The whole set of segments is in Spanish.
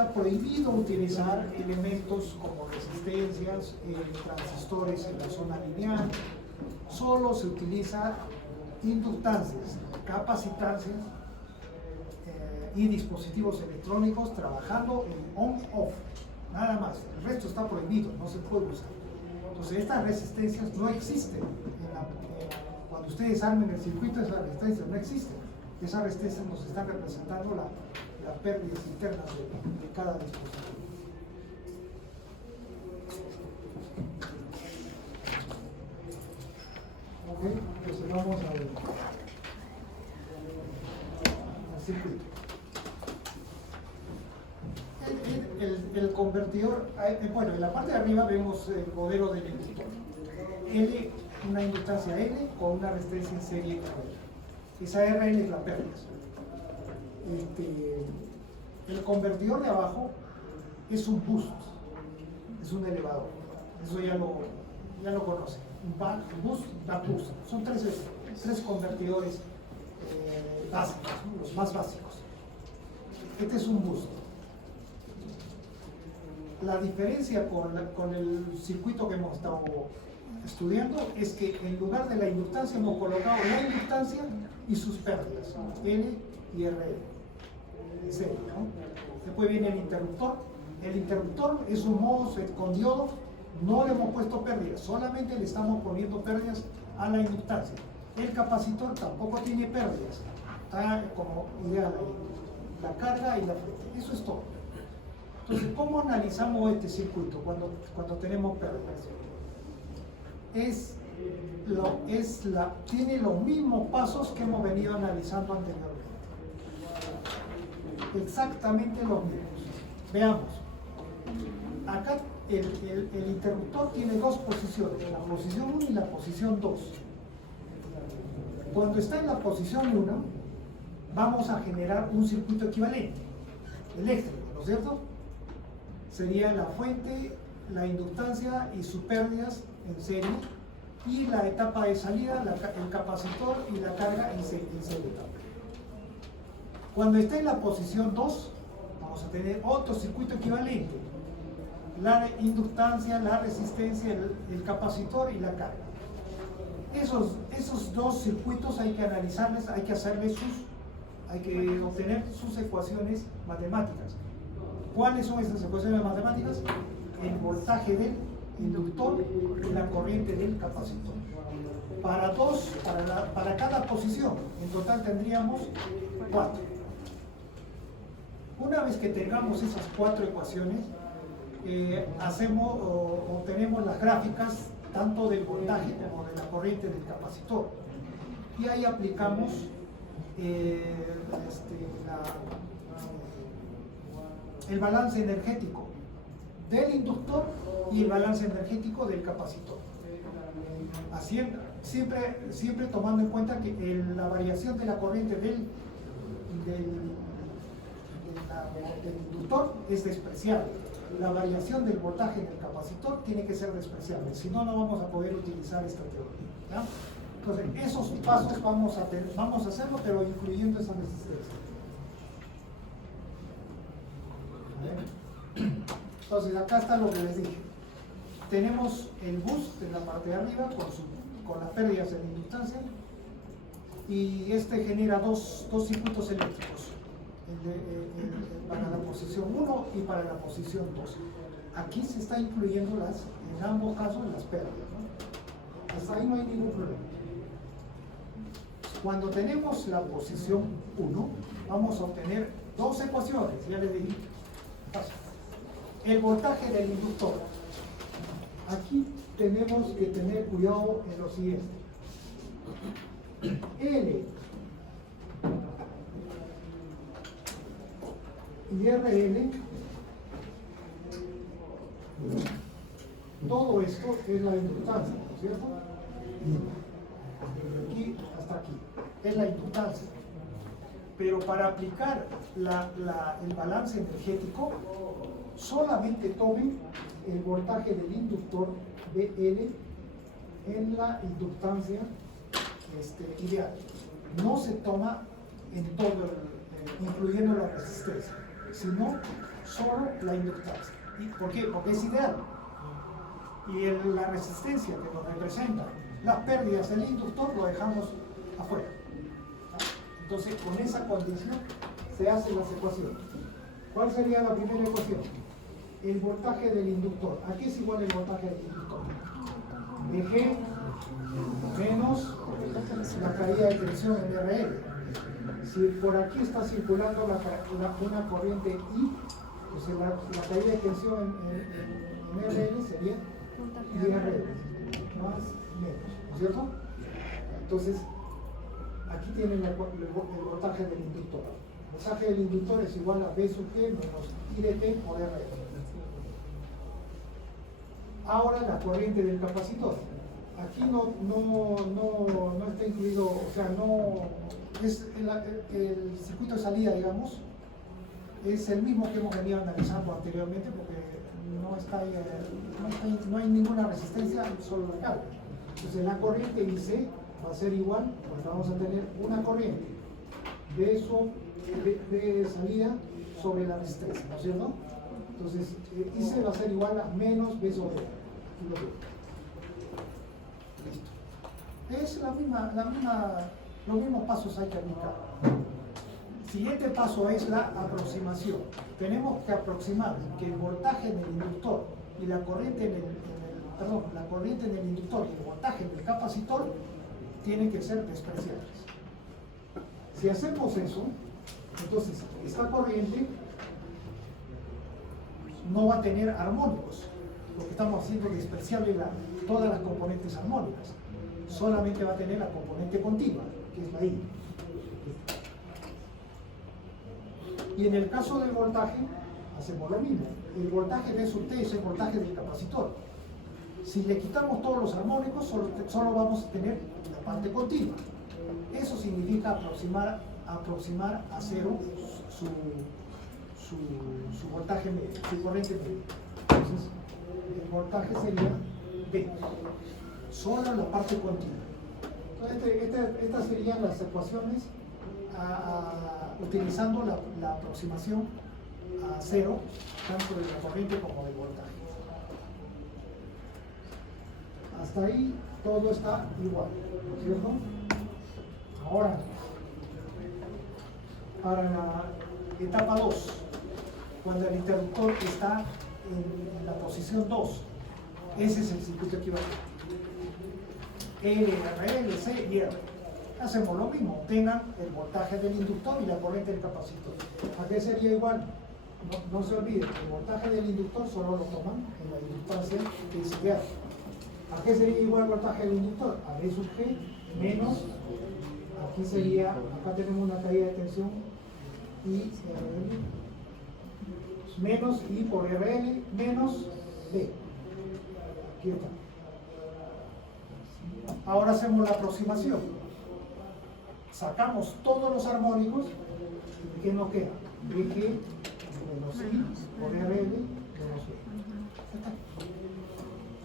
está prohibido utilizar elementos como resistencias, transistores en la zona lineal. Solo se utiliza inductancias, capacitancias y dispositivos electrónicos trabajando en on-off, nada más. El resto está prohibido, no se puede usar. Entonces estas resistencias no existen. Cuando ustedes armen el circuito, esas resistencias no existen. Esas resistencias nos están representando las pérdidas internas de cada dispositivo. Ok, entonces vamos al circuito. El convertidor, bueno, en la parte de arriba vemos el modelo del inductor. L, una inductancia L con una resistencia en serie RL. Esa RL es la pérdida. El convertidor de abajo es un boost, es un elevador. Eso ya lo conocen. Un boost, back boost. Son tres convertidores básicos, ¿no? Los más básicos. Este es un boost. La diferencia con el circuito que hemos estado estudiando es que en lugar de la inductancia hemos colocado la inductancia y sus pérdidas, L y RL, en serie, ¿no? Después viene el interruptor. El interruptor es un MOSFET con diodo, no le hemos puesto pérdidas, solamente le estamos poniendo pérdidas a la inductancia. El capacitor tampoco tiene pérdidas, está como ideal ahí, la carga y la fuente, eso es todo. Entonces, ¿cómo analizamos este circuito cuando tenemos pérdidas? Tiene los mismos pasos que hemos venido analizando anteriormente. Exactamente los mismos. Veamos. Acá el interruptor tiene dos posiciones, la posición 1 y la posición 2. Cuando está en la posición 1, vamos a generar un circuito equivalente, eléctrico, ¿no es cierto? Sería la fuente, la inductancia y sus pérdidas en serie, y la etapa de salida, el capacitor y la carga en serie también. Cuando esté en la posición 2, vamos a tener otro circuito equivalente, la inductancia, la resistencia, el capacitor y la carga. Esos dos circuitos hay que analizarles, hay que obtener sus ecuaciones matemáticas. ¿Cuáles son esas ecuaciones matemáticas? El voltaje del inductor y la corriente del capacitor. Para cada posición, en total tendríamos 4. Una vez que tengamos esas 4 ecuaciones, obtenemos las gráficas tanto del voltaje como de la corriente del capacitor. Y ahí aplicamos el balance energético del inductor y el balance energético del capacitor. Así, siempre tomando en cuenta que la variación de la corriente del inductor es despreciable. La variación del voltaje en el capacitor tiene que ser despreciable, si no, no vamos a poder utilizar esta teoría, ¿ya? Entonces, esos pasos vamos a hacerlo, pero incluyendo esa resistencia. Entonces, acá está lo que les dije. Tenemos el boost en la parte de arriba con las pérdidas en inductancia, y este genera dos circuitos eléctricos, para la posición 1 y para la posición 2. Aquí se está incluyendo en ambos casos las pérdidas, ¿no? Hasta ahí no hay ningún problema. Cuando tenemos la posición 1, vamos a obtener dos ecuaciones, ya les dije. El voltaje del inductor. Aquí tenemos que tener cuidado en lo siguiente. L y RL, todo esto es la inductancia, ¿no es cierto? De aquí hasta aquí es la inductancia. Pero para aplicar el balance energético, solamente tomen el voltaje del inductor BL en la inductancia ideal. No se toma en todo, incluyendo la resistencia. sino solo la inductancia. ¿Y por qué? Porque es ideal. Y la resistencia que nos representa las pérdidas del inductor lo dejamos afuera. Entonces, con esa condición se hacen las ecuaciones. ¿Cuál sería la primera ecuación? El voltaje del inductor. ¿A qué es igual el voltaje del inductor? G menos la caída de tensión en RL. Si por aquí está circulando una corriente I, pues la caída de tensión en RL sería IRL, más menos, ¿no es cierto? Entonces, aquí tienen el voltaje del inductor. El voltaje del inductor es igual a V sub G menos I de T por RL. Ahora la corriente del capacitor. Aquí no está incluido, o sea, no es el circuito de salida, digamos, es el mismo que hemos venido analizando anteriormente, porque no hay ninguna resistencia, solo la carga. Entonces la corriente IC va a ser igual, porque vamos a tener una corriente de salida sobre la resistencia, ¿no es cierto? Entonces IC va a ser igual a menos V sobre R. Listo. Es los mismos pasos hay que aplicar. Siguiente paso es la aproximación. Tenemos que aproximar que el voltaje en el inductor y la corriente en la corriente en el inductor y el voltaje en el capacitor tienen que ser despreciables. Si hacemos eso, entonces esta corriente no va a tener armónicos, porque estamos haciendo despreciable todas las componentes armónicas. Solamente va a tener la componente continua, que es la I. Y en el caso del voltaje, hacemos lo mismo. El voltaje V sub T es el voltaje del capacitor. Si le quitamos todos los armónicos, solo vamos a tener la parte continua. Eso significa aproximar a cero su voltaje medio, su corriente media. Entonces, el voltaje sería V, solo la parte continua. Entonces, estas serían las ecuaciones utilizando la aproximación a cero, tanto de la corriente como del voltaje. Hasta ahí todo está igual, ¿no es cierto? Ahora, para la etapa 2, cuando el interruptor está en la posición 2, ese es el circuito equivalente. L, R, C y R. Hacemos lo mismo, tengan el voltaje del inductor y la corriente del capacitor. ¿A qué sería igual? No se olviden, el voltaje del inductor solo lo toman en la inductancia que es ideal. ¿A qué sería igual el voltaje del inductor? A V sub G menos, aquí sería, acá tenemos una caída de tensión, I menos I por RL menos D. Aquí está. Ahora hacemos la aproximación. Sacamos todos los armónicos. ¿Y qué nos queda? VG menos I por RL menos V.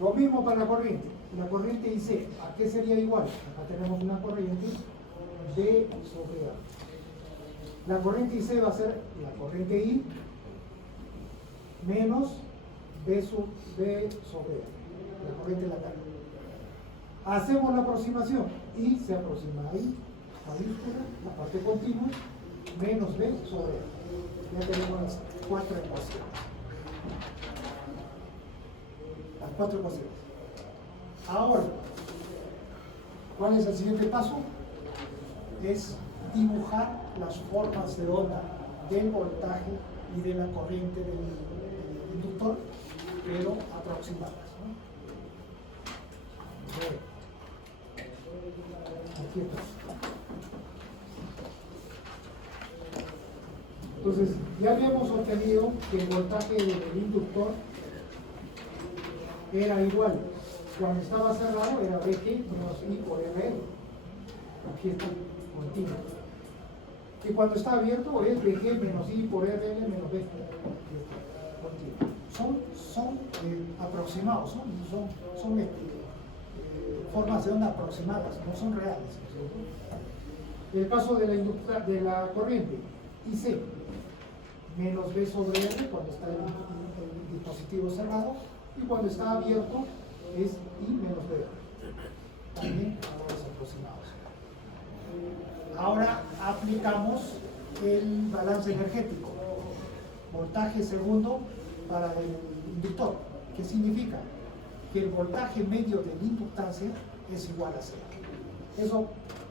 Lo mismo para la corriente. La corriente IC, ¿a qué sería igual? Acá tenemos una corriente D sobre A. La corriente IC va a ser la corriente I menos V sobre A. La corriente de la carga. Hacemos la aproximación y se aproxima ahí, mayúscula, la parte continua, menos V sobre A. Ya tenemos las 4 ecuaciones. Las 4 ecuaciones. Ahora, ¿cuál es el siguiente paso? Es dibujar las formas de onda del voltaje y de la corriente del inductor, pero aproximadas, ¿no? Aquí está. Entonces, ya habíamos obtenido que el voltaje del inductor era igual. Cuando estaba cerrado era VG menos I por RL. Aquí está, continuo. Y cuando está abierto es VG menos I por RL menos V. Continuo. Son aproximados, son formas de onda aproximadas, no son reales. El caso de la corriente IC, menos B sobre R cuando está el dispositivo cerrado, y cuando está abierto es I menos B. También valores aproximados. Ahora aplicamos el balance energético. Voltaje segundo para el inductor. ¿Qué significa? Que el voltaje medio de la inductancia es igual a cero. Eso,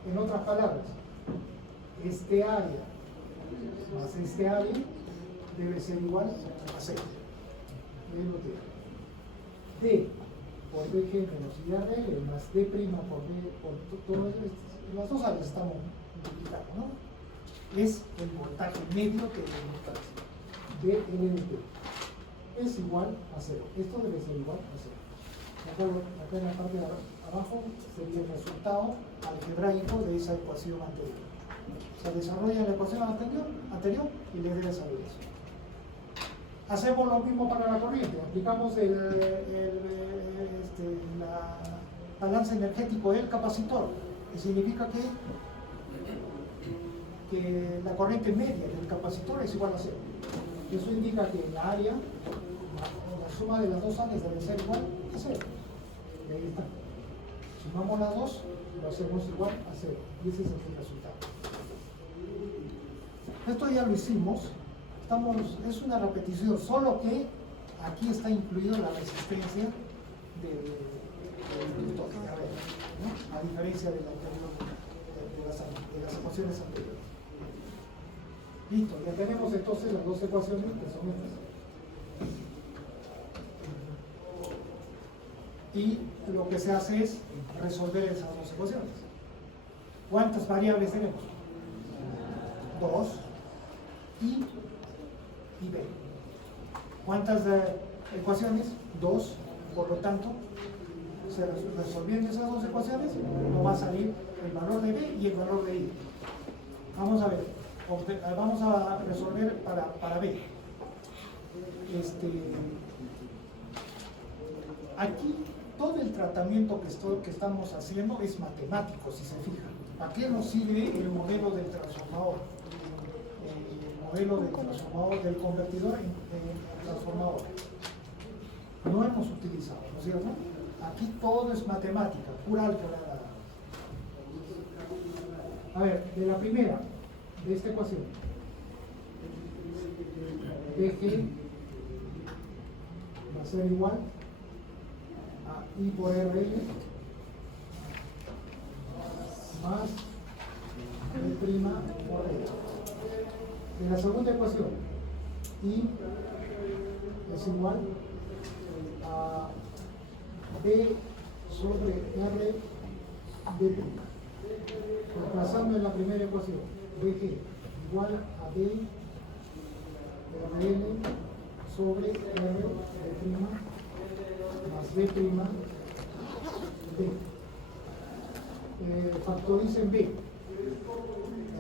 en otras palabras, este área más este área debe ser igual a cero. D por DG menos IRL más D' por D por todo las dos áreas estamos multiplicando, ¿no? Es el voltaje medio de la inductancia. DLD es igual a cero. Esto debe ser igual a cero. Acá en la parte de abajo sería el resultado algebraico de esa ecuación anterior. Se desarrolla la ecuación anterior y le debe salir eso. Hacemos lo mismo para la corriente. Aplicamos la balance energético del capacitor, que significa que la corriente media del capacitor es igual a cero. Eso indica que la área, la suma de las dos áreas debe ser igual a cero. Y ahí está. Sumamos las dos, lo hacemos igual a cero. Y ese es el resultado. Esto ya lo hicimos. Es una repetición, solo que aquí está incluida la resistencia del inductor, ¿no? A diferencia de las ecuaciones anteriores. Listo, ya tenemos entonces las dos ecuaciones que son estas. Y lo que se hace es resolver esas dos ecuaciones. ¿Cuántas variables tenemos? 2 y B. ¿Cuántas ecuaciones? 2. Por lo tanto, resolviendo esas dos ecuaciones, nos va a salir el valor de B y el valor de I. Vamos a ver. Vamos a resolver para B. Aquí todo el tratamiento que estamos haciendo es matemático, si se fijan. ¿A qué nos sirve el modelo del transformador? Del convertidor en transformador. No hemos utilizado, ¿no es cierto? Aquí todo es matemática, pura álgebra. A ver, de la primera, de esta ecuación, DG va a ser igual a I por RL más B' por R. De la segunda ecuación, I es igual a B sobre R B'. Reemplazando en la primera ecuación, BG igual a B RL sobre R B' más B'. Factoricen B.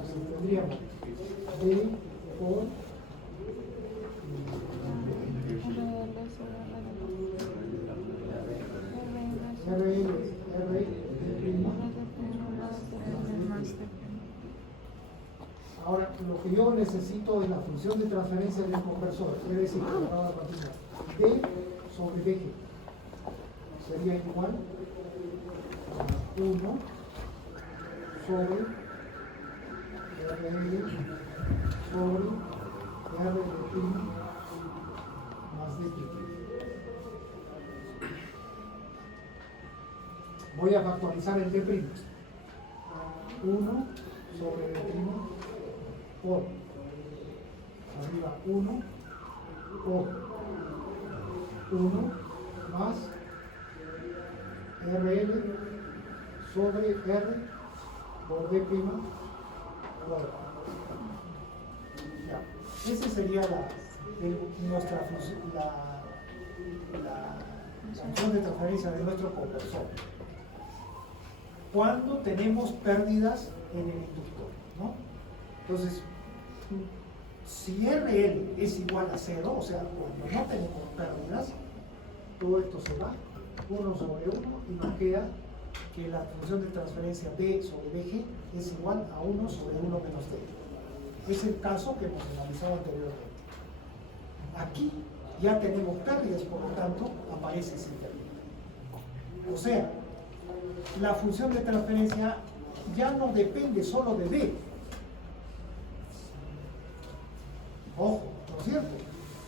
Así tendríamos B por RL, R, ahora, lo que yo necesito de la función de transferencia del conversor, es decir, D sobre BG sería igual a 1 sobre RL sobre R más D'. Voy a factorizar el D'. 1 sobre D' por arriba 1 por 1 más RL sobre R por D'. Ya. Esa sería nuestra función, la función de transferencia de nuestro conversor. Cuando tenemos pérdidas en el inductor, ¿no? Entonces, si RL es igual a 0, o sea, cuando no tenemos pérdidas, todo esto se va, 1 sobre 1, y nos queda que la función de transferencia B sobre BG es igual a 1 sobre 1 menos D. Es el caso que hemos analizado anteriormente. Aquí ya tenemos pérdidas, por lo tanto, aparece ese término. O sea, la función de transferencia ya no depende solo de D. Ojo, ¿no es cierto?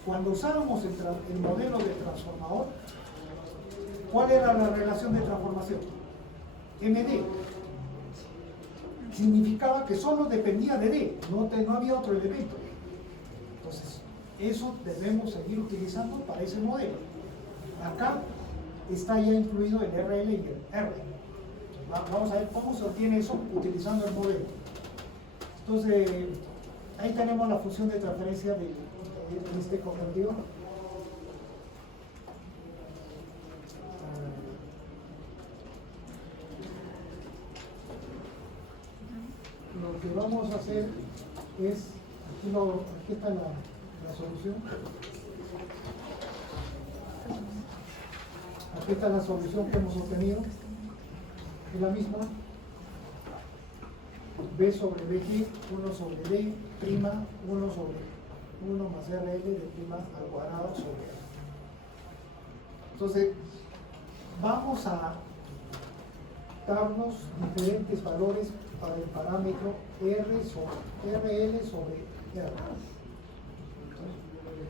Cuando usábamos el modelo de transformador, ¿cuál era la relación de transformación? MD. Significaba que solo dependía de D, no había otro elemento. Entonces, eso debemos seguir utilizando para ese modelo. Acá está ya incluido el RL y el R. Vamos a ver cómo se obtiene eso utilizando el modelo. Entonces, ahí tenemos la función de transferencia de este convertidor. Lo que vamos a hacer es, aquí está la solución. Aquí está la solución que hemos obtenido. Es la misma. B sobre BG, 1 sobre D, prima, 1 sobre 1 más RL de prima al cuadrado sobre R. Entonces, vamos a darnos diferentes valores para el parámetro RL sobre R.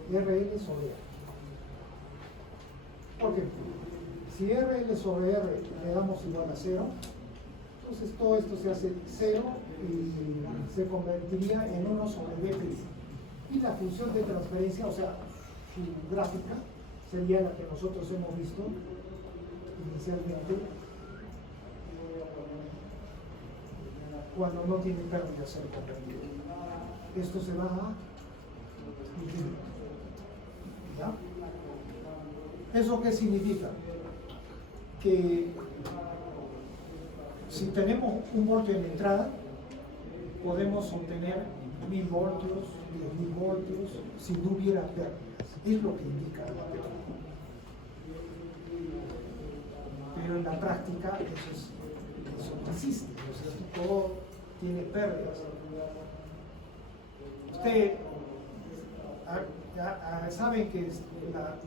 RL sobre R. ¿Por qué? Si RL sobre R le damos igual a 0, entonces todo esto se hace 0 y se convertiría en 1 sobre B'. Y la función de transferencia, o sea, su gráfica, sería la que nosotros hemos visto inicialmente cuando no tiene pérdidas el convertido. Esto se va a infinito. ¿Ya? ¿Eso qué significa? Que si tenemos 1 voltio en entrada, podemos obtener 1000 voltios, 10.000 voltios, si no hubiera pérdidas. Es lo que indica la teoría. Pero en la práctica eso no existe, ¿no es cierto? Todo tiene pérdidas. Usted sabe que la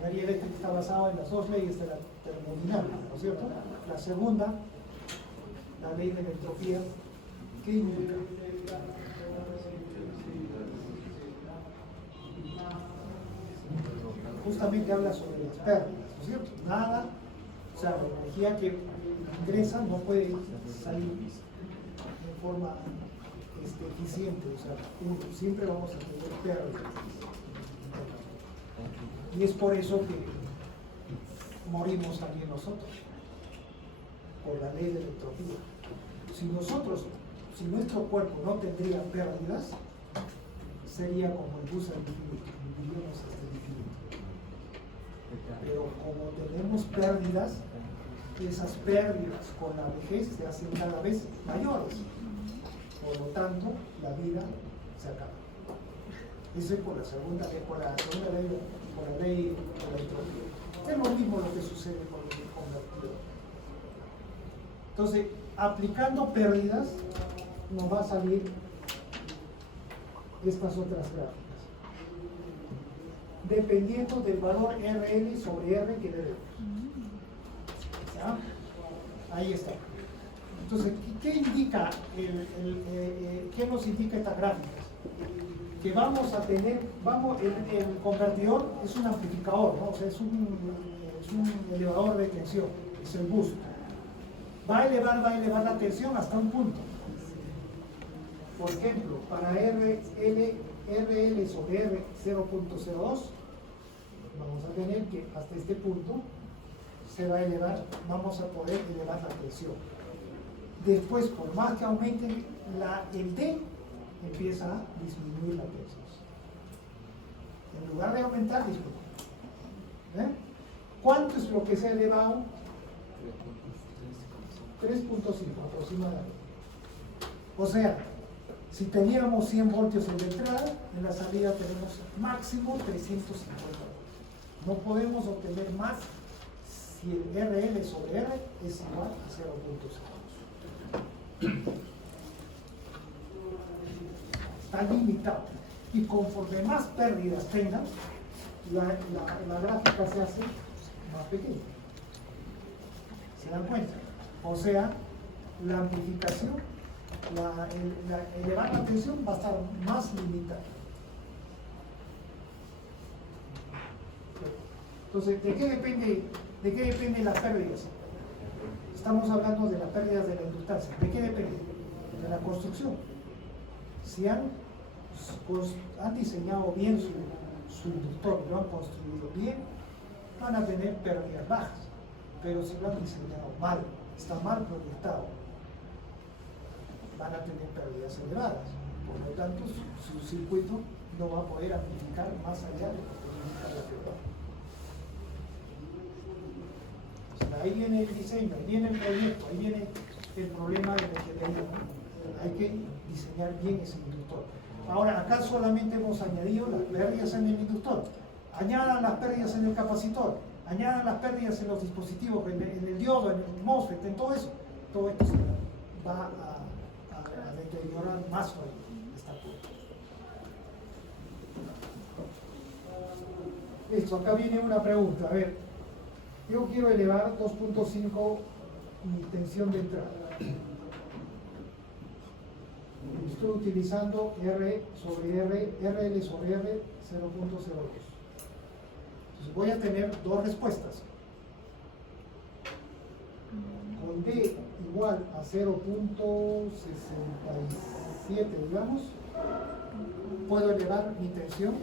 energía eléctrica está basada en las dos leyes de la termodinámica, ¿no es cierto? La segunda, la ley de la entropía, ¿qué indica? Justamente habla sobre las pérdidas, ¿no es cierto? Nada, o sea, la energía que ingresa no puede salir de forma eficiente, o sea, siempre vamos a tener pérdidas. Y es por eso que morimos también nosotros, por la ley de la entropía. Si nuestro cuerpo no tendría pérdidas, sería como el bus al infinito, viviríamos hasta el infinito. Pero como tenemos pérdidas, esas pérdidas con la vejez se hacen cada vez mayores. Por lo tanto, la vida se acaba. Eso es por la segunda ley, por la ley de la entropía. Es lo mismo lo que sucede con el convertidor. Entonces, aplicando pérdidas, nos va a salir estas otras gráficas. Dependiendo del valor RL sobre R que le demos. ¿Ya? Ahí está. Entonces, ¿qué indica qué nos indica esta gráfica? Que vamos a tener, el convertidor es un amplificador, ¿no? O sea, es un elevador de tensión, es el boost. Va a elevar la tensión hasta un punto. Por ejemplo, para RL sobre R 0.02, vamos a tener que hasta este punto se va a elevar, vamos a poder elevar la tensión. Después, por más que aumente el D, empieza a disminuir la tensión. En lugar de aumentar, disminuye. ¿Cuánto es lo que se ha elevado? 3.5 aproximadamente. O sea, si teníamos 100 voltios en la entrada, en la salida tenemos máximo 350 voltios. No podemos obtener más si el RL sobre R es igual a 0.02. está limitado. Y conforme más pérdidas tengan, la gráfica se hace más pequeña. ¿Se dan cuenta? O sea, la amplificación, elevar la tensión va a estar más limitada. Entonces, ¿de qué depende las pérdidas? Estamos hablando de las pérdidas de la inductancia. ¿De qué depende? De la construcción. Si han diseñado bien su inductor, lo han construido bien, van a tener pérdidas bajas. Pero si lo han diseñado mal, está mal proyectado, van a tener pérdidas elevadas. Por lo tanto, su circuito no va a poder amplificar más allá de lo que indica la teoría. O sea, ahí viene el diseño, ahí viene el proyecto, ahí viene el problema de lo que tenemos. Hay que diseñar bien ese inductor. Ahora, acá solamente hemos añadido las pérdidas en el inductor. Añadan las pérdidas en el capacitor, añadan las pérdidas en los dispositivos, en el diodo, en el MOSFET, en todo eso. Todo esto se va a deteriorar más hoy esta curva. Listo, acá viene una pregunta. A ver, yo quiero elevar 2.5 mi tensión de entrada. Estoy utilizando R sobre R, RL sobre R 0.02. Entonces voy a tener dos respuestas. Con D igual a 0.67, digamos, puedo elevar mi tensión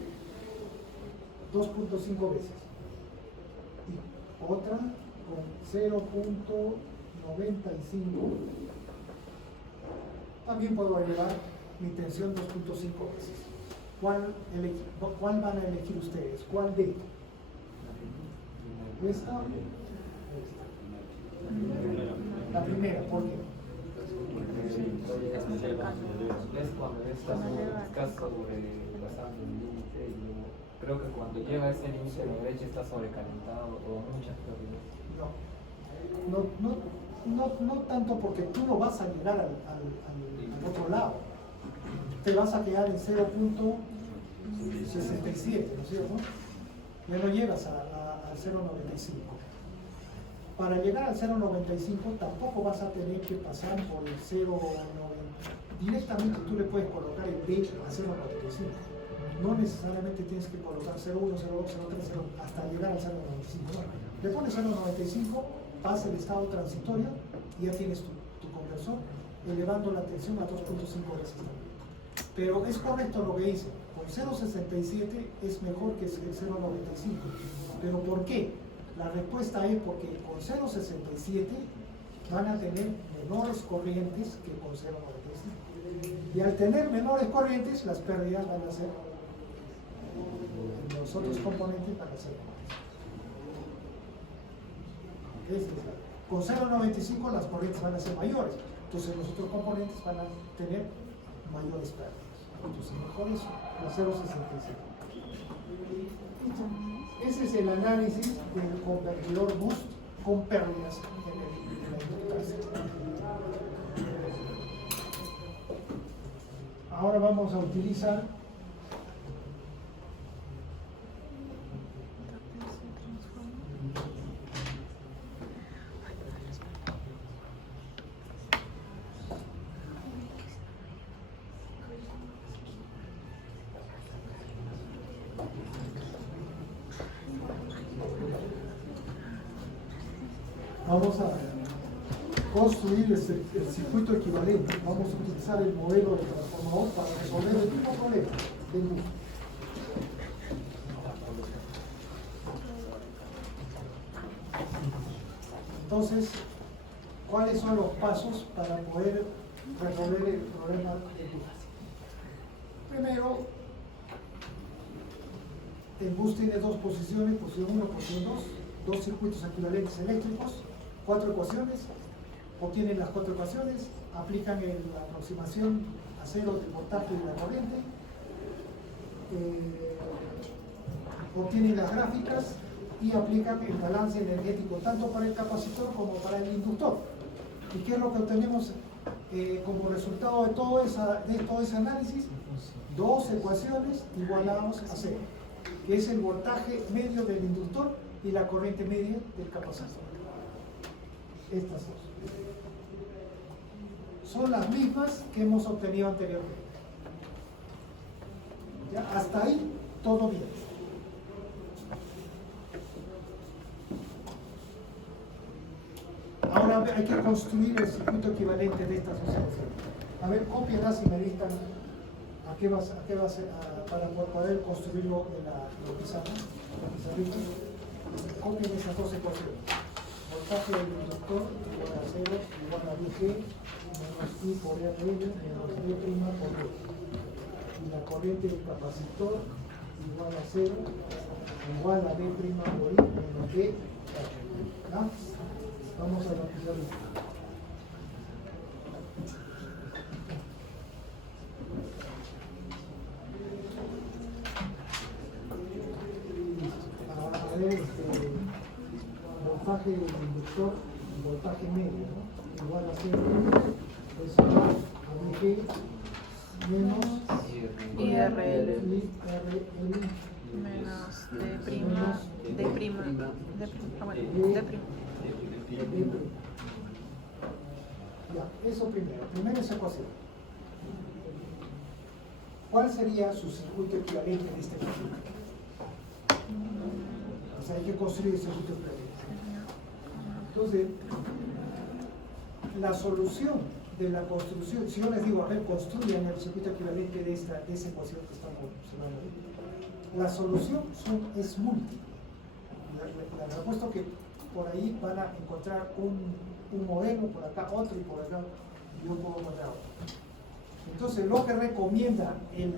2.5 veces. Y otra con 0.95. También puedo elevar mi tensión 2.5 veces. ¿Cuál van a elegir ustedes? ¿Cuál D? ¿Esta? La primera, ¿por qué? Es cuando está sobre pasando el límite y luego creo que cuando llega a ese límite la derecha está sobrecalentado o muchas pérdidas. No tanto, porque tú no vas a llegar al otro lado. Te vas a quedar en 0.67, ¿no es cierto? Ya no llegas al 0.95. Para llegar al 0.95 tampoco vas a tener que pasar por el 0.90. Directamente tú le puedes colocar el B a 0.95. No necesariamente tienes que colocar 0.1, 0.2, 0.3, hasta llegar al 0.95. No. Le pones 0.95, pasa el estado transitorio y ya tienes tu conversor elevando la tensión a 2.5 veces también. Pero es correcto lo que dice, con 0.67 es mejor que el 0.95. ¿Pero por qué? La respuesta es porque con 0.67 van a tener menores corrientes que con 0.95. Y al tener menores corrientes, las pérdidas van a ser, los otros componentes van a ser menores. Con 0.95 las corrientes van a ser mayores, entonces los otros componentes van a tener mayores pérdidas. Entonces mejor es la 0.67. Ese es el análisis del convertidor boost con pérdidas en la inductancia. Ahora vamos a utilizar vamos a construir el circuito equivalente. Vamos a utilizar el modelo de transformador para resolver el mismo problema del bus. Entonces, ¿cuáles son los pasos para poder resolver el problema del bus? Primero, el bus tiene dos posiciones, posición 1, posición 2, dos circuitos equivalentes eléctricos, 4 ecuaciones, obtienen las 4 ecuaciones, aplican la aproximación a cero del voltaje de la corriente, obtienen las gráficas y aplican el balance energético tanto para el capacitor como para el inductor. ¿Y qué es lo que obtenemos como resultado de todo ese análisis? dos ecuaciones igualadas a cero, que es el voltaje medio del inductor y la corriente media del capacitor. Estas dos son las mismas que hemos obtenido anteriormente. ¿Ya? Hasta ahí todo bien. Ahora hay que construir el circuito equivalente de estas dos ecuaciones. A ver, cópialas y me dictan a qué vas para poder construirlo en la pizarra. Copien esas dos ecuaciones. Voltaje del inductor igual a 0 igual a Vg menos I por R menos D' por D. Y la corriente del capacitor igual a 0 igual a D' por I menos D. ¿Ya? Vamos a la pizarra. A ver, voltaje del inductor, voltaje medio, ¿no? Igual a 0, es igual a Vg menos IRL IRL menos D', Ya, eso primero. Primero esa ecuación. ¿Cuál sería su circuito equivalente en esta ecuación? O sea, hay que construir el circuito equivalente. Entonces, la solución de la construcción, si yo les digo, a ver, construyan el circuito equivalente de esa ecuación que estamos observando ahí, la solución es múltiple. Les apuesto que por ahí van a encontrar un modelo, por acá otro y por acá yo puedo encontrar otro. Entonces, lo que recomienda el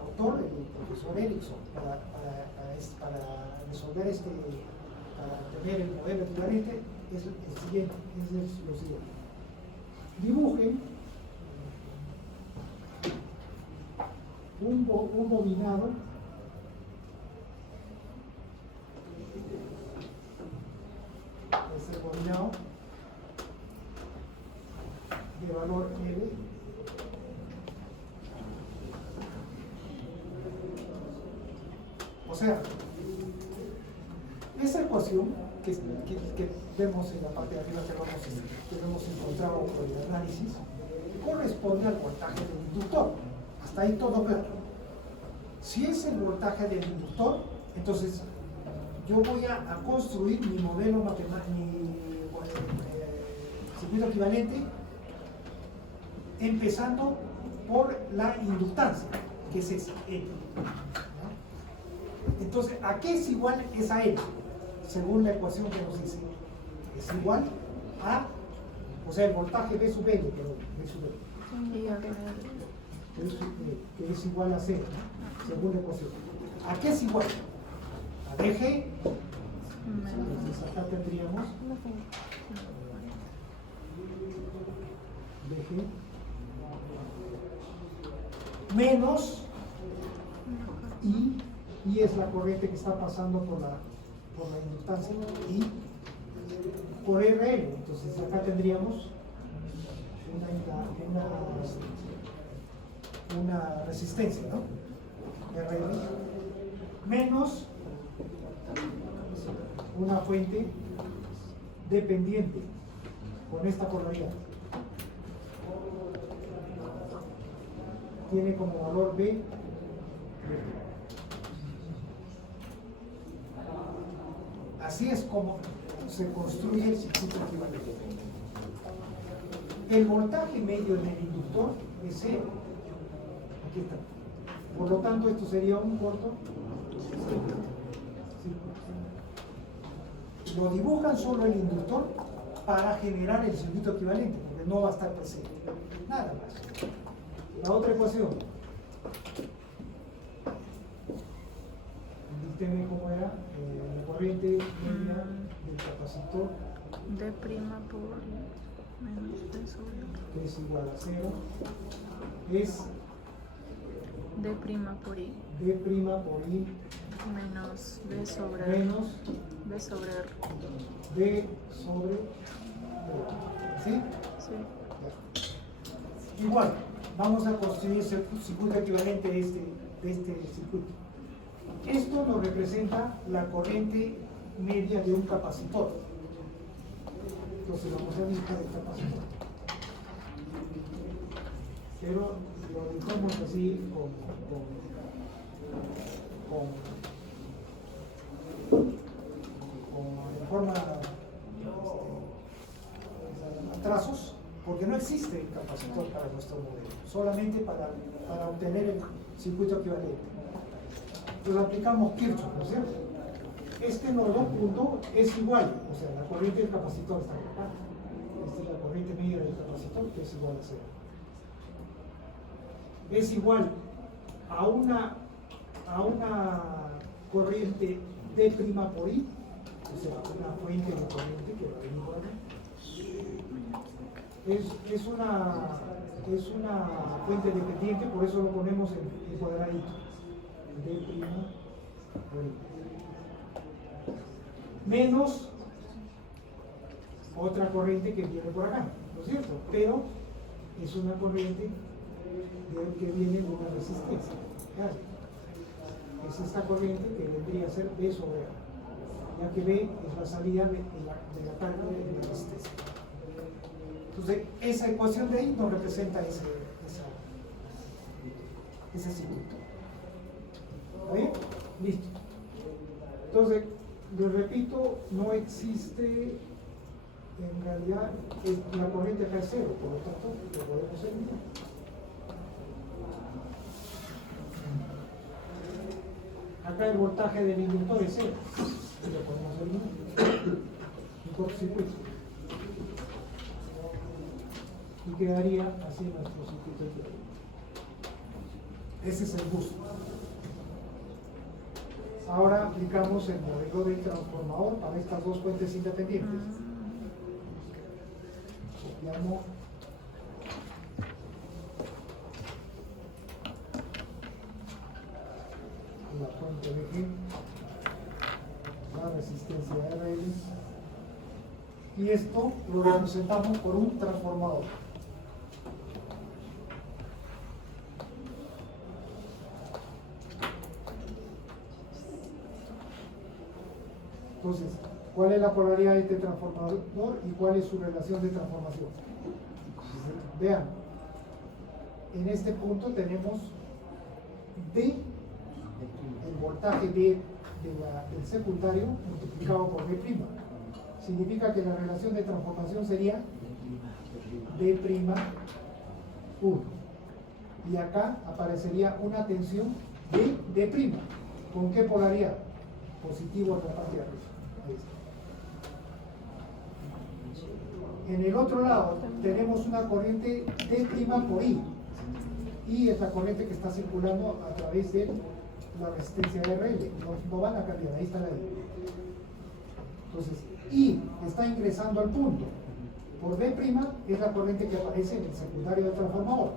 autor, el profesor Erickson, para resolver para tener el modelo equivalente, es el siguiente, es lo siguiente. Dibujen un bobinado ese bobinado de valor L o sea, esa ecuación que vemos en la parte de arriba que hemos encontrado por el análisis corresponde al voltaje del inductor. Hasta ahí todo claro. Si es el voltaje del inductor, entonces yo voy a construir mi modelo matemático, mi circuito equivalente, empezando por la inductancia, que es esa, L. Entonces, ¿a qué es igual esa L? Según la ecuación que nos dice, es igual a, o sea, el voltaje V sub L, que es igual a 0, ¿no? Según la ecuación. ¿A qué es igual? A DG, entonces acá tendríamos DG menos I es la corriente que está pasando por la inductancia, y por RL. Entonces acá tendríamos una resistencia, ¿no? RL menos una fuente dependiente con esta polaridad. Tiene como valor B. Así es como se construye el circuito equivalente. El voltaje medio en el inductor es 0. Aquí está. Por lo tanto, esto sería un corto circuito. Lo dibujan solo el inductor para generar el circuito equivalente, porque no va a estar presente. Nada más. La otra ecuación. Dígame cómo era la corriente media del capacitor. D' por menos D sobre R. Que es igual a 0. Es D' por I. D' por I Menos B sobre R. menos B sobre R. D sobre R. ¿Sí? Sí. Igual, vamos a construir el circuito equivalente de este circuito. Esto nos representa la corriente media de un capacitor. Entonces vamos a dibujar el capacitor. Pero lo dibujamos así en forma trazos, porque no existe el capacitor para nuestro modelo, solamente para obtener el circuito equivalente. Entonces aplicamos Kirchhoff, ¿no es cierto? Este nodo punto es igual, o sea, la corriente del capacitor está acá. Esta es la corriente media del capacitor, que es igual a 0. Es igual a una corriente D' por I, o sea, una fuente de corriente que va a venir por acá. Es una fuente dependiente, por eso lo ponemos en cuadradito. D' por I. Menos otra corriente que viene por acá, ¿no es cierto? Pero es una corriente que viene de una resistencia. Claro. Es esta corriente que vendría a ser B sobre A, ya que B es la salida de la carga de la resistencia. Entonces, esa ecuación de ahí nos representa ese circuito. ¿Está bien? Listo. Entonces, les repito, no existe, en realidad, la corriente acá es 0, por lo tanto, lo podemos eliminar. Acá el voltaje del inductor es 0, lo podemos eliminar. Un cortocircuito. Y quedaría así nuestro circuito equivalente. Ese es el bus. Ahora aplicamos el modelo del transformador para estas dos fuentes independientes. Copiamos la fuente de G, la resistencia RL, y esto lo representamos por un transformador. Entonces, ¿cuál es la polaridad de este transformador y cuál es su relación de transformación? Vean, en este punto tenemos D, el voltaje del secundario multiplicado por D'. Significa que la relación de transformación sería D'1. Y acá aparecería una tensión de D'. ¿Con qué polaridad? Positivo a la parte de arriba. Ahí está. En el otro lado tenemos una corriente D' por I. Y es la corriente que está circulando a través de la resistencia RL. No van a cambiar, ahí está la I. Entonces, I está ingresando al punto. Por D' es la corriente que aparece en el secundario del transformador.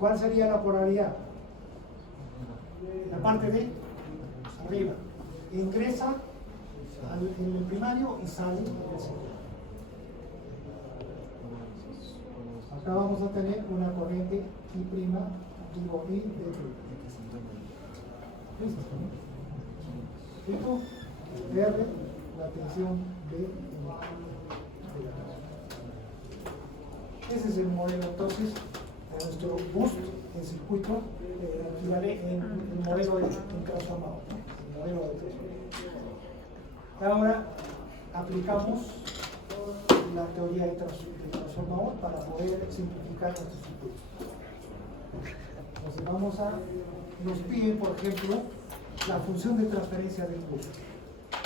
¿Cuál sería la polaridad? La parte de arriba. Ingresa en el primario y sale en el secundario. Acá vamos a tener una corriente I', digo I, D'. ¿Listo? ¿Listo? R, la tensión de ese es el modelo entonces de nuestro boost en circuito equivalente en el modelo de transformador. El modelo de transformador. Ahora aplicamos la teoría del transformador para poder simplificar nuestro circuito. Entonces nos piden, por ejemplo, la función de transferencia del boost.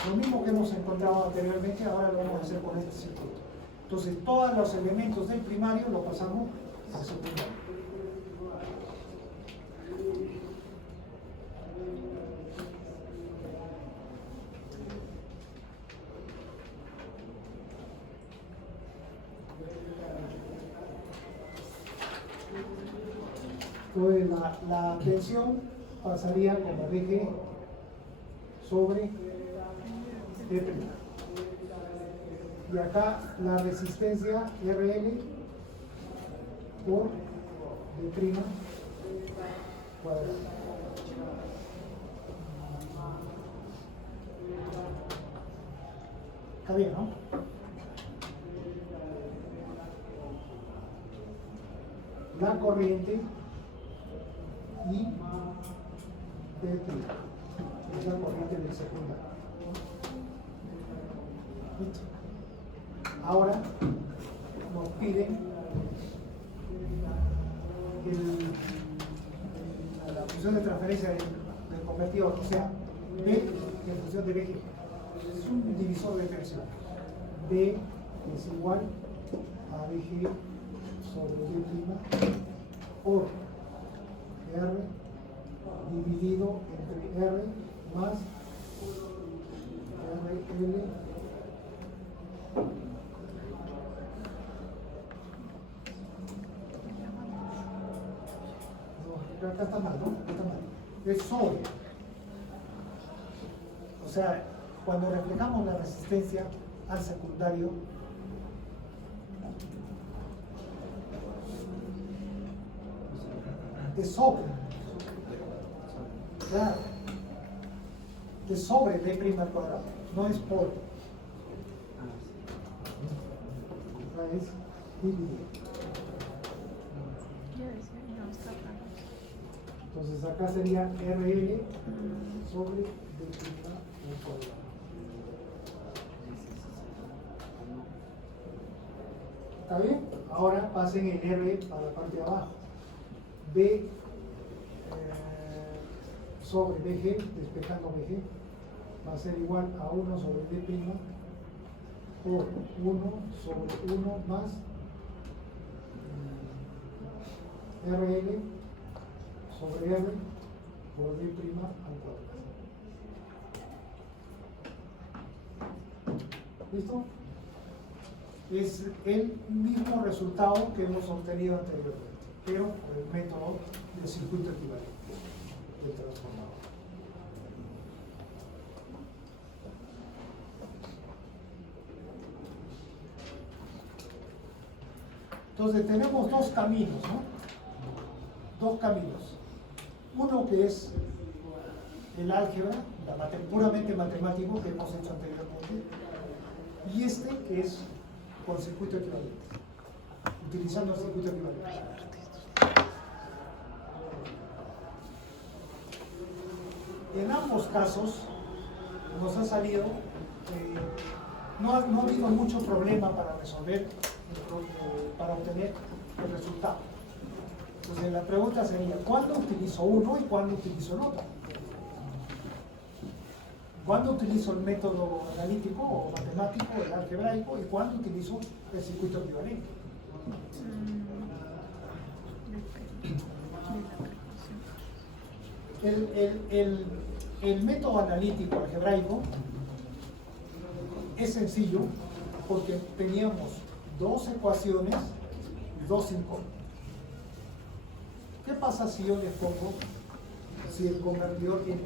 Lo mismo que hemos encontrado anteriormente, ahora lo vamos a hacer con este circuito. Entonces, todos los elementos del primario lo pasamos al secundario. Entonces, la tensión pasaría como DG sobre D'. Y acá la resistencia RL por D' cuadrado. Está bien, ¿no? La corriente y D' es la corriente del secundario. ¿Listo? Ahora nos piden la función de transferencia del convertidor, o sea, B en función de BG. Es un divisor de tensión. B es igual a BG sobre D' por R dividido entre R más RL no, acá está mal, ¿no? Acá está mal. Es sobre. O sea, cuando reflejamos la resistencia al secundario, es sobre. Claro. Es sobre D' al cuadrado, no es por. Es dividido. Entonces acá sería RL sobre D' al cuadrado. ¿Está bien? Ahora pasen el R para la parte de abajo. B sobre BG, despejando BG, va a ser igual a 1 sobre D' por 1 sobre 1 más RL sobre R por D' al cuadrado. ¿Listo? Es el mismo resultado que hemos obtenido anteriormente, pero por el método del circuito equivalente del transformador. Entonces tenemos dos caminos, ¿no? Dos caminos. Uno que es el álgebra, puramente matemático que hemos hecho anteriormente, y este que es con circuito equivalente, utilizando el circuito equivalente. En ambos casos nos ha salido, no ha habido mucho problema para resolver, para obtener el resultado. Entonces la pregunta sería, ¿cuándo utilizo uno y cuándo utilizo el otro? ¿Cuándo utilizo el método analítico o matemático, el algebraico, y cuándo utilizo el circuito equivalente? El método analítico algebraico es sencillo porque teníamos dos ecuaciones y dos incógnitas. ¿Qué pasa si yo les pongo, si el convertidor tiene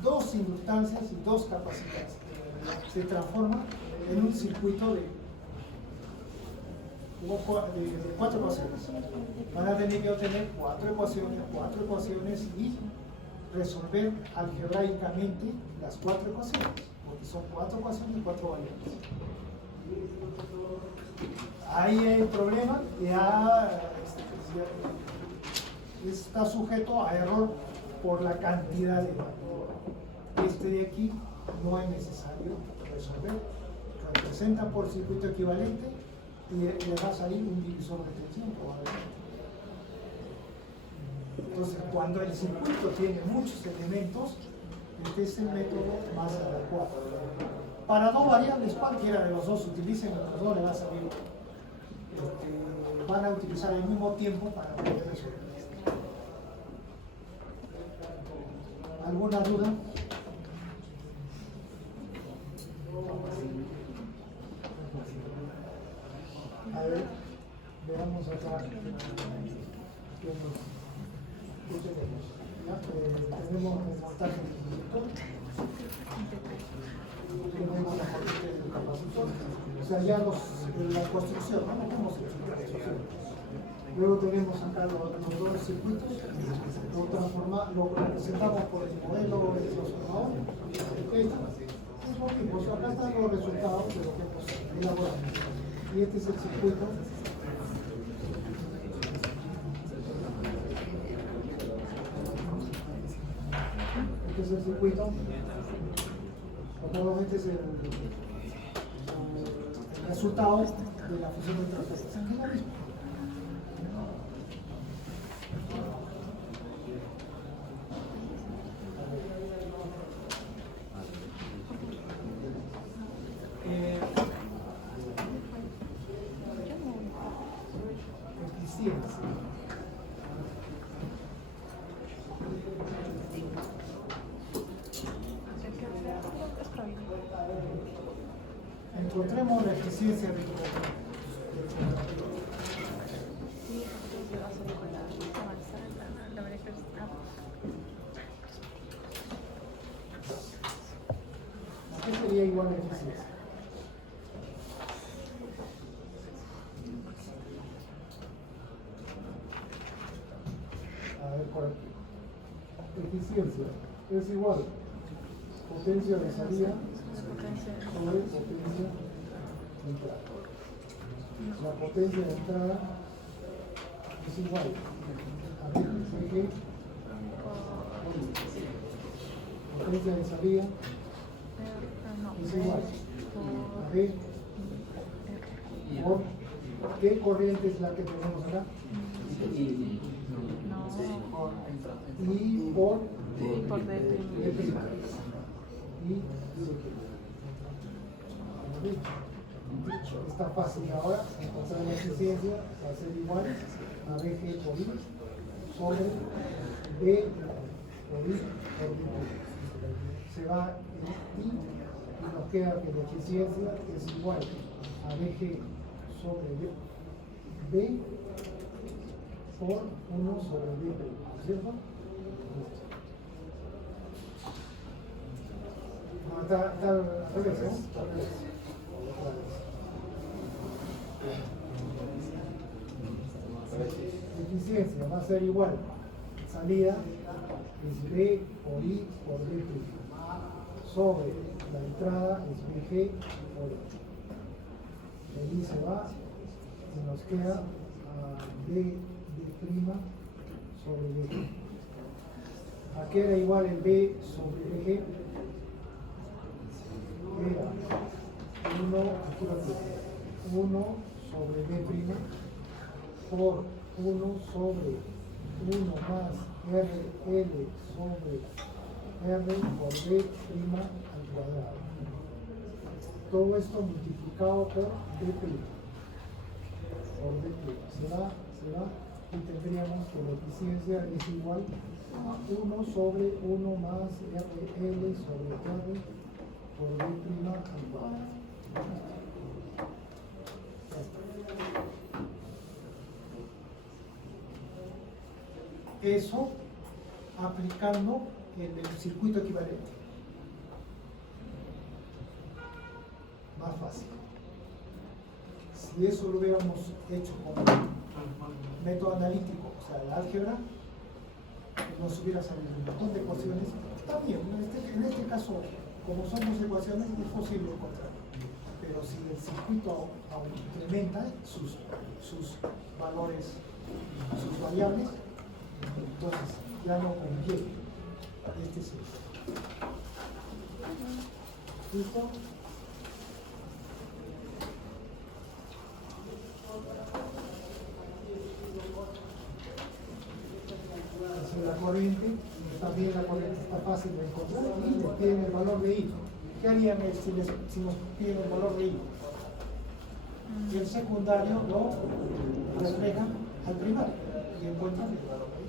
dos inductancias y dos capacitantes? Se transforma en un circuito de cuatro ecuaciones. Van a tener que obtener cuatro ecuaciones y resolver algebraicamente las cuatro ecuaciones, porque son cuatro ecuaciones y cuatro variables. Ahí hay el problema, ya está sujeto a error por la cantidad de variables. Este de aquí no es necesario resolver, lo representa por circuito equivalente y le va a salir un divisor de tensión probablemente. Entonces, cuando el circuito tiene muchos elementos, este es el método más adecuado. Para dos variables, cualquiera de los dos utilicen, los dos le va a salir. Van a utilizar al mismo tiempo para poder resolver. ¿Alguna duda? A ver, veamos acá. ¿Qué tenemos? Tenemos el montaje del inductor, tenemos la corriente del capacitor, o sea, ya la construcción, ¿no? Vamos a explicar eso. Luego tenemos acá los dos circuitos, lo representamos por el modelo de transformador. Es lo mismo, o sea, acá están los resultados de lo que hemos elaborado. Y este es el circuito. Este es el circuito. Nuevamente es el resultado de la fusión de transferencia. Aquí lo mismo. Eficiencia. Encontremos la eficiencia de ¿a qué sería igual la eficiencia? A ver, por aquí. Eficiencia es igual potencia de salida sobre potencia de entrada. La potencia de entrada es igual a VG potencia de salida es igual a V por ¿qué corriente es la que tenemos acá? Y por D'. Está fácil ahora encontrar la eficiencia, va a ser igual a VG por I sobre D por I por D. Se va el I y nos queda que la eficiencia es igual a VG sobre D por 1 sobre D, ¿cierto? No, está al revés, ¿eh? Al revés. Eficiencia va a ser igual. Salida es B por I por D'. Sobre la entrada es VG por I. El I se va y nos queda D' sobre VG. ¿A qué era igual el B sobre VG? Era 1 sobre D' por 1 sobre 1 más RL sobre R por D' al cuadrado. Todo esto multiplicado por D'. Por D'. Se va y tendríamos que la eficiencia es igual a 1 sobre 1 más RL sobre R por D' al cuadrado. Eso aplicando en el circuito equivalente. Más fácil. Si eso lo hubiéramos hecho con método analítico, o sea, la álgebra, nos hubiera salido un montón de ecuaciones. Está bien, en este caso, como son dos ecuaciones, es posible encontrar. Pero si el circuito incrementa sus valores, sus variables, entonces ya no conviene. Este es el. ¿Listo? La corriente, también la corriente está fácil de encontrar y les piden el valor de I. ¿Qué harían si nos piden el valor de I? Y el secundario lo reflejan al primario y encuentran el valor de I.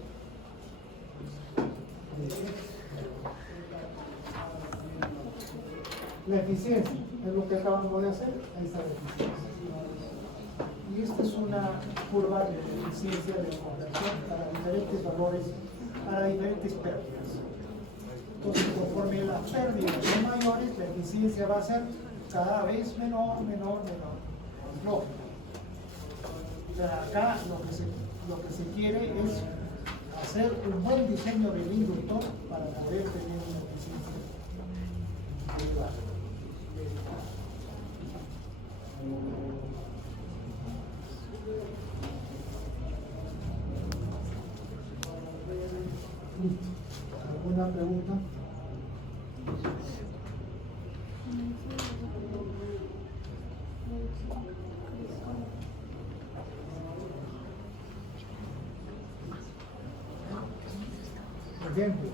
La eficiencia es lo que acabamos de hacer, ahí está la eficiencia. Y esta es una curva de eficiencia de conversión para diferentes valores, para diferentes pérdidas. Entonces, conforme las pérdidas son mayores, la eficiencia va a ser cada vez menor. Lógico. O sea, acá lo que se lo que se quiere es hacer un buen diseño del inductor para poder tener una eficiencia elevada. Listo. ¿Alguna pregunta? Ejemplo,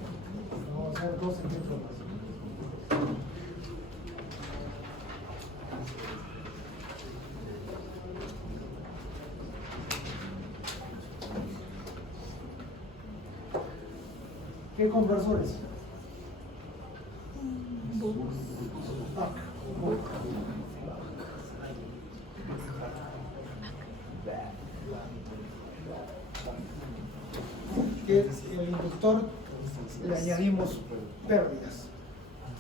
vamos a hacer dos ejemplos más. ¿Qué conversores? Que el inductor le añadimos pérdidas,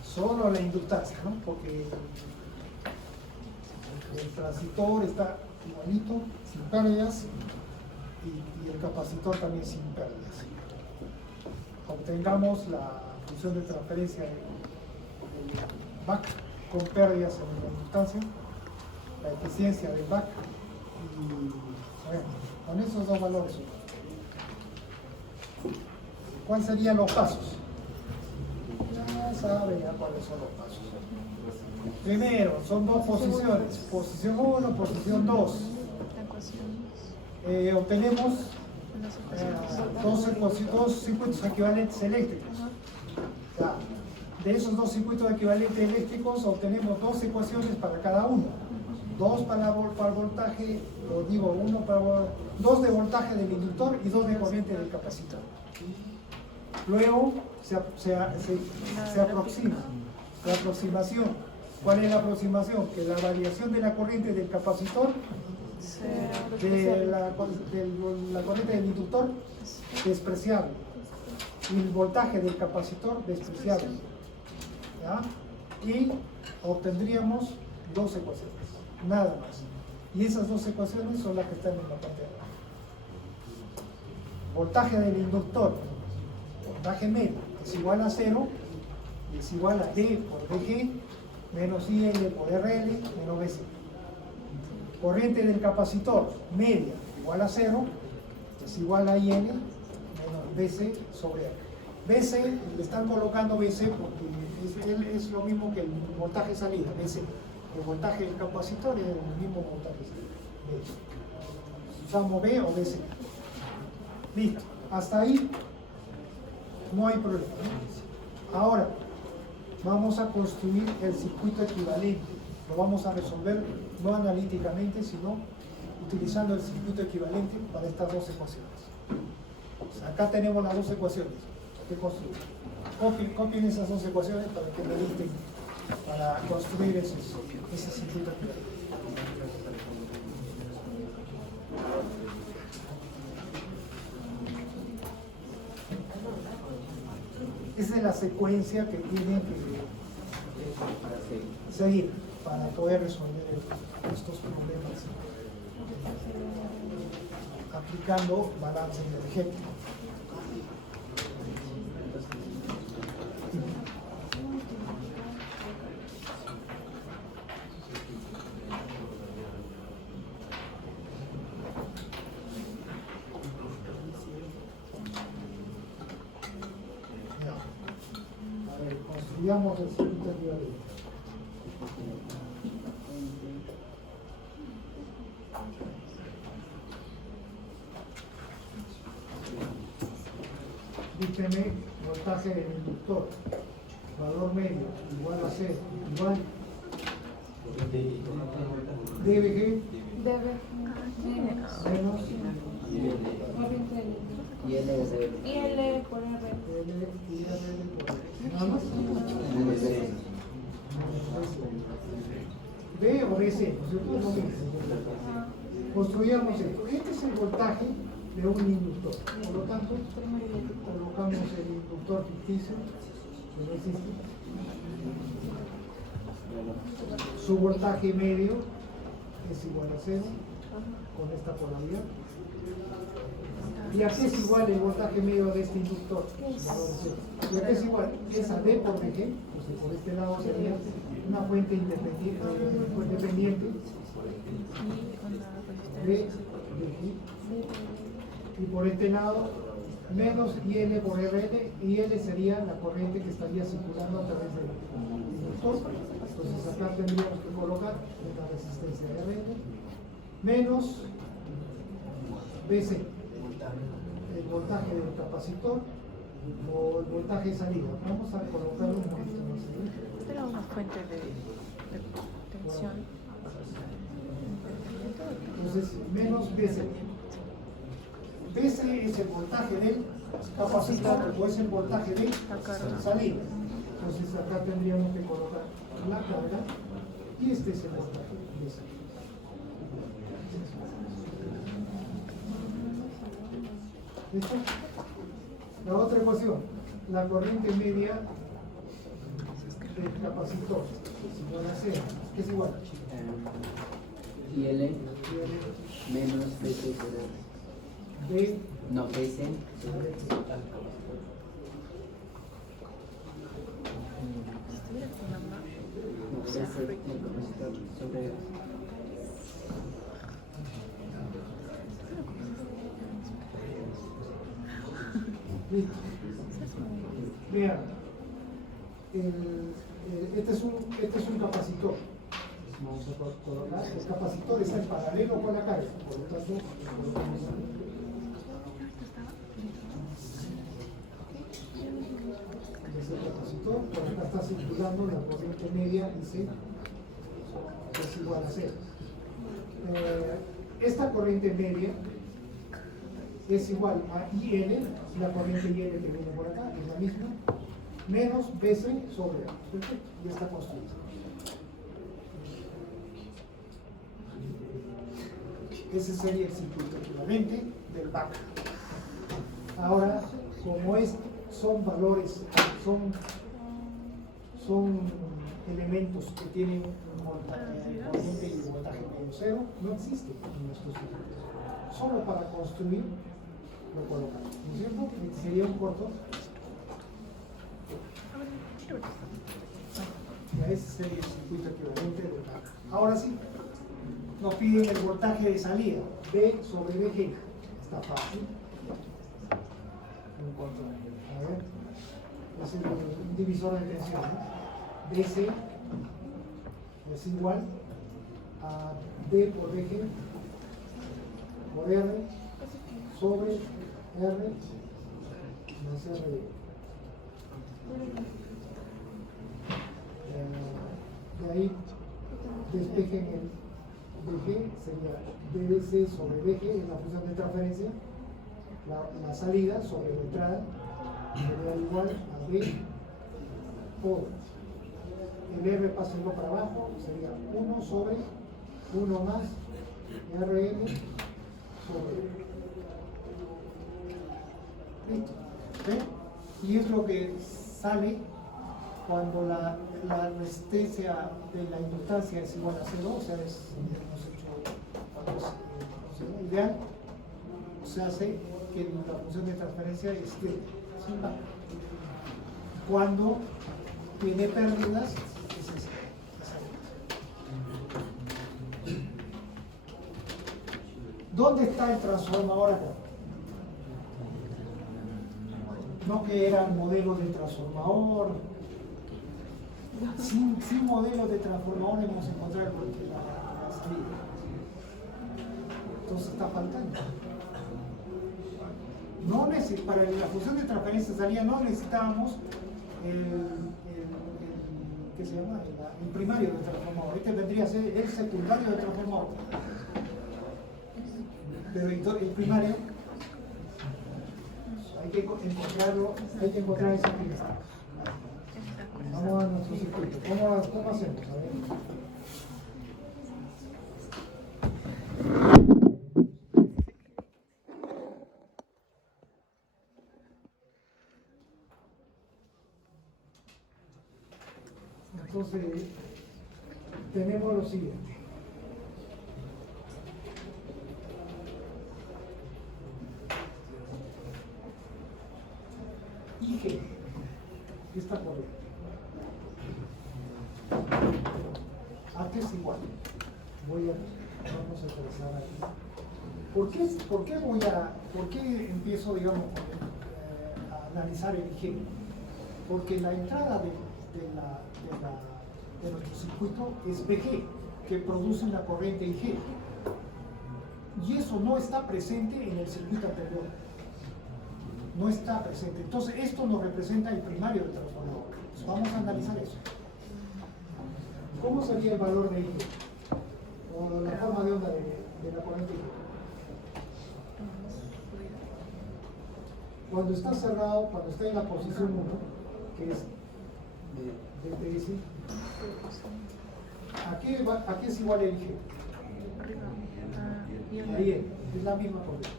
solo la inductancia, ¿no? Porque el transistor está igualito, sin pérdidas, y el capacitor también sin pérdidas. Obtengamos la función de transferencia del back con pérdidas en la inductancia, la eficiencia del back, y bueno, con esos dos valores. ¿Cuáles serían los pasos? Ya saben ya cuáles son los pasos. Primero, son dos posiciones, posición 1, posición 2. Obtenemos dos circuitos equivalentes eléctricos. Ya, de esos dos circuitos equivalentes eléctricos obtenemos dos ecuaciones para cada uno. Dos para el voltaje, o digo, dos de voltaje del inductor y dos de corriente del capacitor. Luego se aproxima. La aproximación. ¿Cuál es la aproximación? Que la variación de la corriente del capacitor, de la corriente del inductor, despreciable. Y el voltaje del capacitor, despreciable. ¿Ya? Y obtendríamos dos ecuaciones. Nada más. Y esas dos ecuaciones son las que están en la parte de abajo. Voltaje del inductor, voltaje medio, es igual a 0, y es igual a D por DG menos IL por RL menos BC. Corriente del capacitor, media, igual a 0, es igual a IL menos BC sobre R. BC, le están colocando BC porque es lo mismo que el voltaje salida, BC. El voltaje del capacitor es el mismo voltaje salida. Usamos B o BC. Listo, hasta ahí no hay problema. Ahora vamos a construir el circuito equivalente. Lo vamos a resolver no analíticamente, sino utilizando el circuito equivalente para estas dos ecuaciones. O sea, acá tenemos las dos ecuaciones que construir. Copien esas dos ecuaciones para que me dicten para construir ese circuito equivalente. Esa es la secuencia que tienen que seguir para poder resolver estos problemas aplicando balance energético. Construyamos el circuito equivalente. Dígame voltaje del inductor, valor medio, igual a C, igual DVG menos IL por R. Nada más. B o BC, ¿no es cierto? Lo mismo. Construyamos esto. Este es el voltaje de un inductor. Por lo tanto, colocamos el inductor ficticio que no existe. Su voltaje medio es igual a 0 con esta polaridad. ¿Y a qué es igual el voltaje medio de este inductor? ¿Y a qué es igual? Es a D por DG, pues por este lado sería una fuente independiente, D DG, y por este lado menos IL por RL, y L sería la corriente que estaría circulando a través del inductor. Entonces acá tendríamos que colocar la resistencia de RL menos BC, el voltaje del capacitor o el voltaje de salida. Vamos a colocarlo un poquito más allá. Era una fuente de tensión. Entonces, menos BC. BC es el voltaje del capacitor o es el voltaje de salida. Entonces, acá tendríamos que colocar la carga y este es el voltaje de salida. ¿Listo? La otra ecuación, la corriente media del capacitor es igual a C, ¿qué es igual? IL menos BC De no BC no BC el capacitor sobre listo. Vean, este es un capacitor. Vamos a colocar, el capacitor está en paralelo con la carga, por lo tanto, colocamos es el capacitor, por acá está circulando la corriente media y C es igual a C. Esta corriente media es igual a IL, la corriente IL que viene por acá, es la misma, menos BC sobre A. Perfecto, ya está construido. Ese sería el circuito equivalente del BAC. Ahora, como son valores, son elementos que tienen corriente y voltaje medio cero, no existe en nuestros circuitos. Solo para construir lo colocamos, ¿no es cierto? Sería un corto. Ya ese sería el circuito equivalente del BAC. Ahora sí, nos piden el voltaje de salida, B sobre BG. Está fácil. Un corto. A ver, es el divisor de tensión, ¿no? DC es igual a D por BG por R sobre R más R. De ahí despejen el BG, sería DDC sobre BG, es la función de transferencia, la salida sobre la entrada sería igual a B por el R pásenlo para abajo, sería 1 sobre 1 más RN sobre listo. ¿Sí? Y es lo que sale cuando la resistencia de la inductancia es igual a 0, o sea, hemos hecho ideal, se hace que la función de transferencia es sin baja. Cuando tiene pérdidas, es esa. ¿Dónde está el transformador acá? No que era un modelo de transformador. Sin modelo de transformador hemos encontrado la salida. Entonces está faltando. Para la función de transferencia de salida no necesitábamos ¿qué se llama? El primario del transformador. Este vendría a ser el secundario del transformador. Pero el primario hay que encontrarlo, hay que encontrar ese primario. Vamos a nuestro circuito. ¿Cómo hacemos? A ver. Entonces, tenemos lo siguiente. es igual. Vamos a trazar aquí. ¿Por qué empiezo, digamos, a analizar el IG? Porque la entrada de nuestro circuito es VG, que produce la corriente IG. Y eso no está presente en el circuito anterior. No está presente. Entonces, esto nos representa el primario del transformador. Entonces, vamos a analizar eso. ¿Cómo sería el valor de IG? O la forma de onda de la corriente IG. Cuando está cerrado, cuando está en la posición 1, que es DTS, ¿a qué es igual el IG? Ahí es la misma corriente.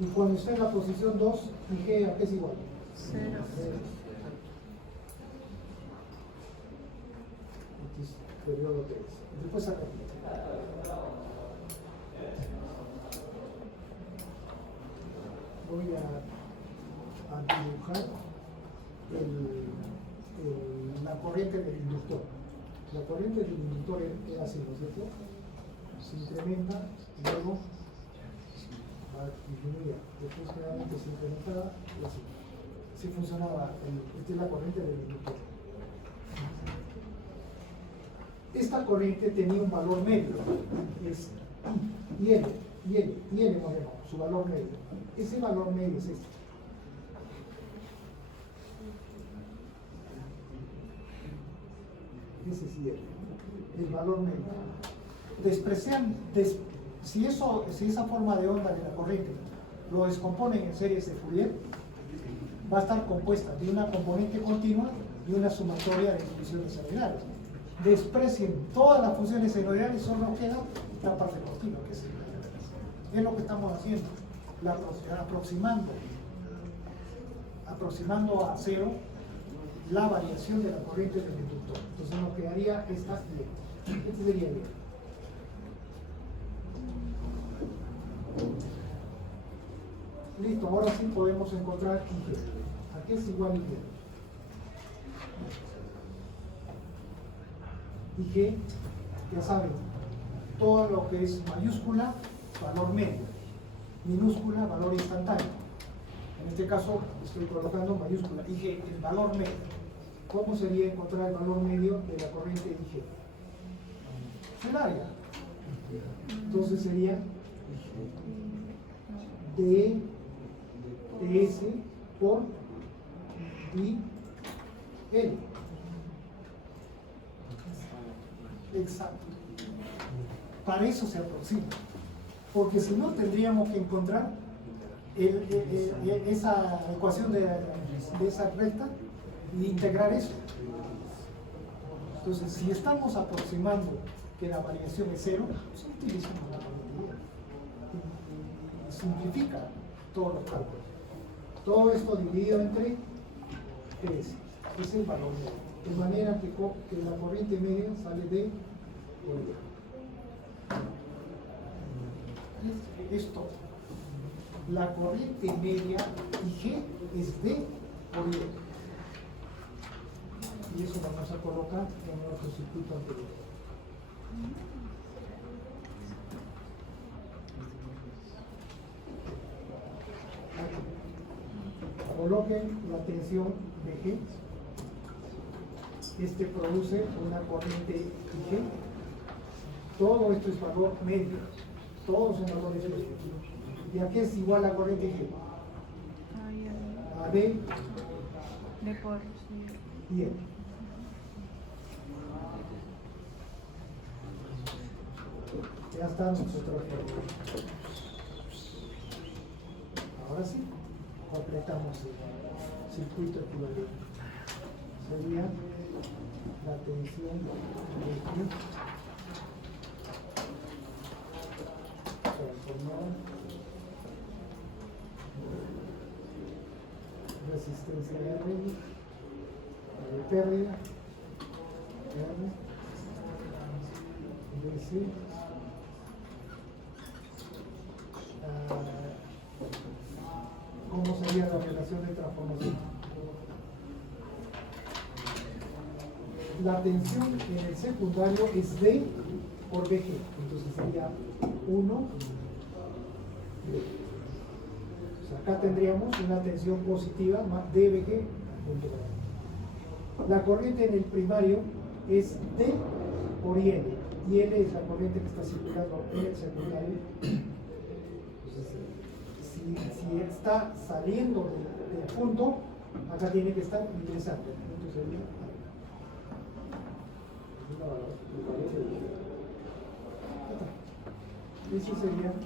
Y cuando está en la posición 2, IG, ¿a qué es igual? 0. X periodo 3. Después acá. Voy a dibujar la corriente del inductor. La corriente del inductor era así, ¿no es cierto? Se incrementa, luego disminuía, después generalmente se incrementaba y así. Así funcionaba, esta es la corriente del inductor. Esta corriente tenía un valor medio, es IL ponemos, su valor medio. Ese valor medio es este. Ese es IL, el valor medio. Si esa forma de onda de la corriente lo descomponen en series de Fourier, va a estar compuesta de una componente continua y una sumatoria de funciones senoidales. Desprecien todas las funciones senoidales, solo queda la parte continua, que es lo que estamos haciendo, aproximando a cero la variación de la corriente del inductor. Entonces nos quedaría esta Y. Este sería Y. Listo, ahora sí podemos encontrar IG. ¿A qué es igual IG? IG, ya saben, todo lo que es mayúscula, valor medio, minúscula, valor instantáneo. En este caso estoy colocando mayúscula, IG, el valor medio. ¿Cómo sería encontrar el valor medio de la corriente IG? El área. Entonces sería ds por IL. Exacto. Para eso se aproxima. Porque si no, tendríamos que encontrar esa ecuación de esa recta e integrar eso. Entonces, si estamos aproximando que la variación es cero, pues utilizamos la probabilidad. Y simplifica todos los cálculos. Todo esto dividido entre 3. Es el valor medio. De manera que la corriente media sale de Fourier. Esto, la corriente media IG es de Fourier. Y eso vamos a colocar en nuestro circuito anterior. Aquí. Coloquen la tensión de G. Este produce una corriente IG. Todo esto es valor medio. Todos son valores medios. ¿Y a qué es igual la corriente IG? A D De por y E. Ya está nosotros. Ahora sí, completamos el circuito equivalente. Sería la tensión de Q transformada, resistencia R, de pérdida, R, DC, ¿cómo sería la relación de transformación? la tensión en el secundario es D por BG, entonces sería 1 D. Entonces acá tendríamos una tensión positiva más dBg punto grado. La corriente en el primario es D por IL, y L es la corriente que está circulando en el secundario. Entonces, si está saliendo del punto, acá tiene que estar ingresando. Entonces sería ese sería el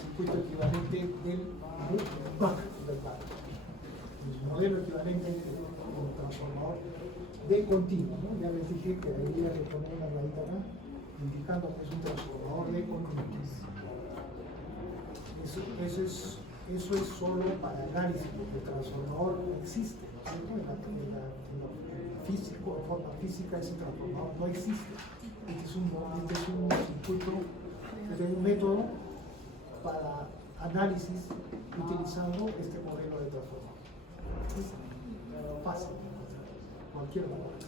circuito equivalente del BAC. El modelo equivalente del transformador de continuo, ¿no? Ya les dije que debería de poner una rayita acá indicando que es un transformador de continuo. Eso es solo para análisis, porque el transformador no existe, ¿no es cierto? En la físico, en forma física, ese transformador no existe. Este es un circuito, este es un método para análisis utilizando este modelo de transformador. Es fácil, cualquier modelo.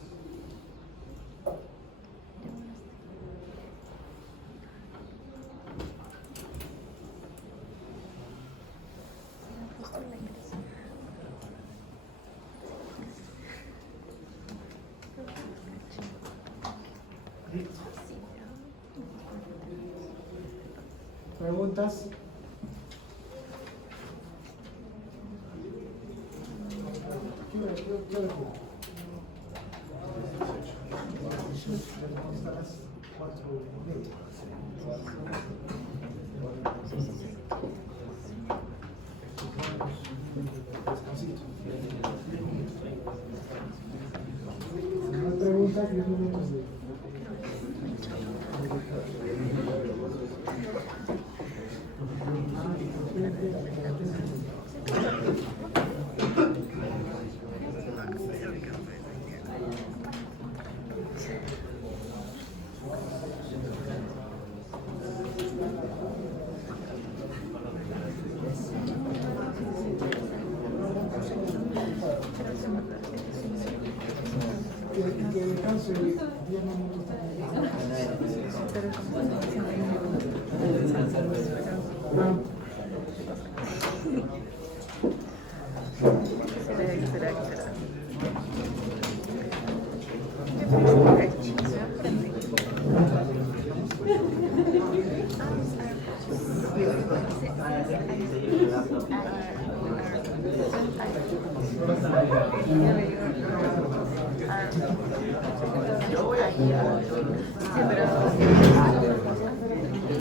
¿Preguntas? ¿Qué hora hasta las 4:30. Descansito. Si no hay preguntas, 10 minutos de... que descanse 10 minutos también. Sí, pero